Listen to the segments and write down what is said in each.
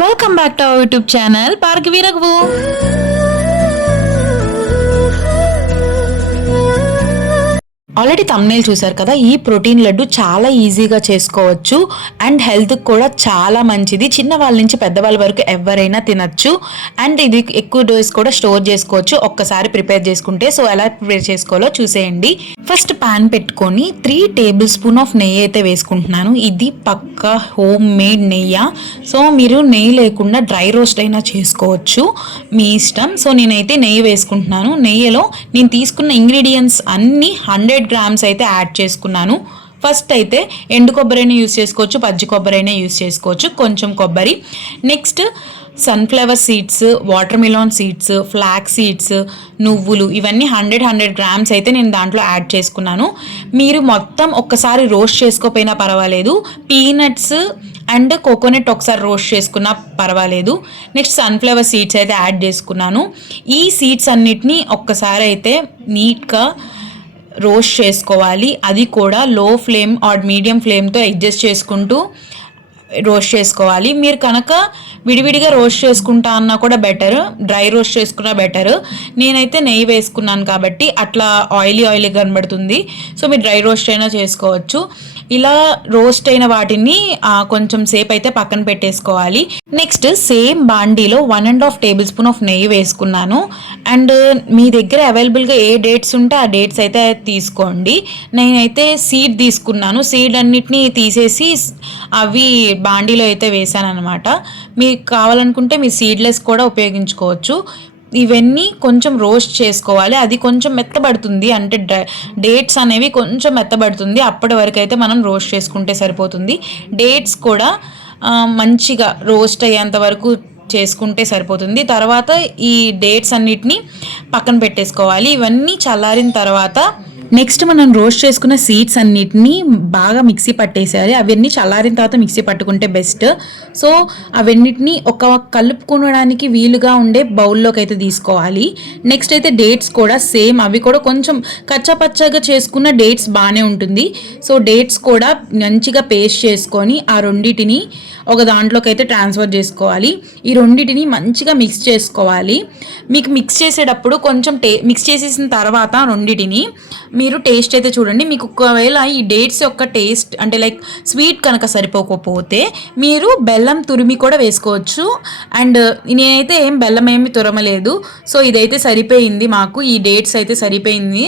Welcome back to our YouTube channel park రఘువు already thumbnail చూసారు కదా ఈ ప్రోటీన్ లడ్డు చాలా ఈజీగా చేసుకోవచ్చు అండ్ హెల్త్ కూడా చాలా మంచిది. చిన్న వాళ్ళ నుంచి పెద్దవాళ్ళ వరకు ఎవరైనా తినచ్చు అండ్ ఇది ఎక్కువ డోస్ కూడా స్టోర్ చేసుకోవచ్చు. ఒక్కసారి ప్రిపేర్ చేసుకుంటే సో ఎలా ప్రిపేర్ చేసుకోవాలో చూసేయండి. ఫస్ట్ పాన్ పెట్టుకొని త్రీ టేబుల్ స్పూన్ ఆఫ్ నెయ్యి అయితే వేసుకుంటున్నాను. ఇది పక్క హోమ్ మేడ్ నెయ్యి. సో మీరు నెయ్యి లేకుండా డ్రై రోస్ట్ అయినా చేసుకోవచ్చు. మీ ఇష్టం. సో నేనైతే నెయ్యి వేసుకుంటున్నాను. నెయ్యిలో నేను తీసుకున్న ఇంగ్రీడియంట్స్ అన్నీ హండ్రెడ్ గ్రామ్స్ అయితే యాడ్ చేసుకున్నాను. ఫస్ట్ అయితే ఎండు కొబ్బరైనా యూస్ చేసుకోవచ్చు పచ్చి కొబ్బరైనా యూస్ చేసుకోవచ్చు కొంచెం కొబ్బరి. Next sunflower seeds watermelon seeds flax seeds నువ్వులు ఇవన్నీ హండ్రెడ్ హండ్రెడ్ గ్రామ్స్ అయితే నేను దాంట్లో యాడ్ చేసుకున్నాను. మీరు మొత్తం ఒక్కసారి రోస్ట్ చేసుకోపోయినా పర్వాలేదు. పీనట్స్ అండ్ కోకోనట్ ఒకసారి రోస్ట్ చేసుకున్నా పర్వాలేదు. నెక్స్ట్ సన్ఫ్లవర్ సీడ్స్ అయితే యాడ్ చేసుకున్నాను. ఈ సీడ్స్ అన్నిటినీ ఒక్కసారి అయితే నీట్గా రోస్ట్ చేసుకోవాలి. అది కూడా లో ఫ్లేమ్ ఆర్ మీడియం ఫ్లేమ్తో అడ్జస్ట్ చేసుకుంటూ రోస్ట్ చేసుకోవాలి. మీరు కనుక విడివిడిగా రోస్ట్ చేసుకుంటా అన్నా కూడా బెటర్. డ్రై రోస్ట్ చేసుకున్నా బెటర్. నేనైతే నెయ్యి వేసుకున్నాను కాబట్టి అట్లా ఆయిలీ ఆయిలీ కనబడుతుంది. సో మీరు డ్రై రోస్ట్ అయినా చేసుకోవచ్చు. ఇలా రోస్ట్ అయిన వాటిని కొంచెం సేపు అయితే పక్కన పెట్టేసుకోవాలి. నెక్స్ట్ సేమ్ బాండీలో one and half tablespoon of నెయ్యి వేసుకున్నాను. అండ్ మీ దగ్గర అవైలబుల్గా ఏ డేట్స్ ఉంటే ఆ డేట్స్ అయితే తీసుకోండి. నేనైతే సీడ్ తీసుకున్నాను. సీడ్ అన్నిటినీ తీసేసి అవి బాండీలో అయితే వేసాను అనమాట మీకు కావాలనుకుంటే మీ సీడ్లెస్ కూడా ఉపయోగించుకోవచ్చు. ఇవన్నీ కొంచెం రోస్ట్ చేసుకోవాలి. అది కొంచెం మెత్తబడుతుంది. అంటే డేట్స్ అనేవి కొంచెం మెత్తబడుతుంది. అప్పటి వరకు అయితే మనం రోస్ట్ చేసుకుంటే సరిపోతుంది. డేట్స్ కూడా మంచిగా రోస్ట్ అయ్యేంత వరకు చేసుకుంటే సరిపోతుంది. తర్వాత ఈ డేట్స్ అన్నిటిని పక్కన పెట్టేసుకోవాలి. ఇవన్నీ చల్లారిన తర్వాత నెక్స్ట్ మనం రోస్ట్ చేసుకున్న సీడ్స్ అన్నిటిని బాగా మిక్సీ పట్టేసేయాలి. అవన్నీ చల్లారిన తర్వాత మిక్సీ పట్టుకుంటే బెస్ట్ సో అవన్నిటిని ఒక కలుపుకోవడానికి వీలుగా ఉండే బౌల్లోకి అయితే తీసుకోవాలి. నెక్స్ట్ అయితే డేట్స్ కూడా సేమ్ అవి కూడా కొంచెం కచ్చపచ్చగా చేసుకున్న డేట్స్ బాగానే ఉంటుంది. సో డేట్స్ కూడా మంచిగా పేస్ట్ చేసుకొని ఆ రెండింటిని ఒక దాంట్లోకి అయితే ట్రాన్స్ఫర్ చేసుకోవాలి. ఈ రెండింటిని మంచిగా మిక్స్ చేసుకోవాలి. మీకు మిక్స్ చేసేటప్పుడు కొంచెం టే మిక్స్ చేసేసిన తర్వాత రెండింటిని మీరు టేస్ట్ అయితే చూడండి. మీకు ఒకవేళ ఈ డేట్స్ యొక్క టేస్ట్ అంటే లైక్ స్వీట్ కనుక సరిపోకపోతే మీరు బెల్లం తురిమి కూడా వేసుకోవచ్చు. అండ్ uh, నేనైతే ఏం బెల్లం ఏమి తురమలేదు. సో ఇదైతే సరిపోయింది మాకు. ఈ డేట్స్ అయితే సరిపోయింది.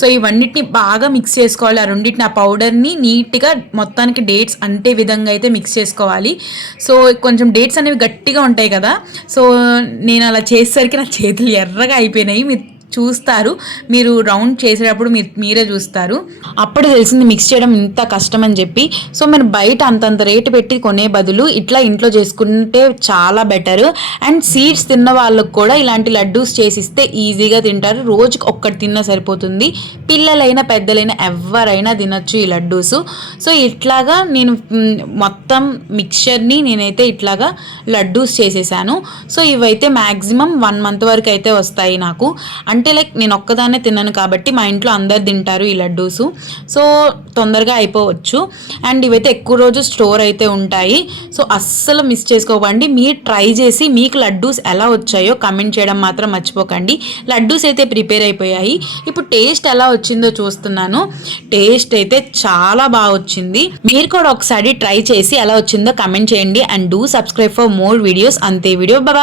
సో ఇవన్నిటిని బాగా మిక్స్ చేసుకోవాలి. ఆ రెండింటిని ఆ పౌడర్ని నీట్గా మొత్తానికి డేట్స్ అంటే విధంగా అయితే మిక్స్ చేసుకోవాలి. సో కొంచెం డేట్స్ అనేవి గట్టిగా ఉంటాయి కదా. సో నేను అలా చేసేసరికి నా చేతులు ఎర్రగా అయిపోయినాయి. మీరు చూస్తారు. మీరు రౌండ్ చేసేటప్పుడు మీరు మీరే చూస్తారు. అప్పుడు తెలిసింది మిక్స్ చేయడం ఇంత కష్టం అని చెప్పి. సో మీరు బయట అంతంత రేటు పెట్టి కొనే బదులు ఇట్లా ఇంట్లో చేసుకుంటే చాలా బెటర్ అండ్ సీడ్స్ తిన్న వాళ్ళకు కూడా ఇలాంటి లడ్డూస్ చేసిస్తే ఈజీగా తింటారు. రోజుకి ఒక్కటి తిన్నా సరిపోతుంది. పిల్లలైనా పెద్దలైనా ఎవరైనా తినచ్చు ఈ లడ్డూస్. సో ఇట్లాగా నేను మొత్తం మిక్చర్ని నేనైతే ఇట్లాగా లడ్డూస్ చేసేసాను. సో ఇవైతే మ్యాక్సిమం వన్ మంత్ వరకు అయితే వస్తాయి నాకు. అంటే లైక్ నేను ఒక్కదాన్నే తిన్నాను కాబట్టి మా ఇంట్లో అందరు తింటారు ఈ లడ్డూస్. సో తొందరగా అయిపోవచ్చు. అండ్ ఇవైతే ఎక్కువ రోజు స్టోర్ అయితే ఉంటాయి. సో అస్సలు మిస్ చేసుకోకండి. మీరు ట్రై చేసి మీకు లడ్డూస్ ఎలా వచ్చాయో కమెంట్ చేయడం మాత్రం మర్చిపోకండి. లడ్డూస్ అయితే ప్రిపేర్ అయిపోయాయి. ఇప్పుడు టేస్ట్ ఎలా వచ్చిందో చూస్తున్నాను. టేస్ట్ అయితే చాలా బాగా వచ్చింది. మీరు కూడా ఒకసారి ట్రై చేసి ఎలా వచ్చిందో కమెంట్ చేయండి. And do subscribe for more videos. అంతే వీడియో. బాయ్.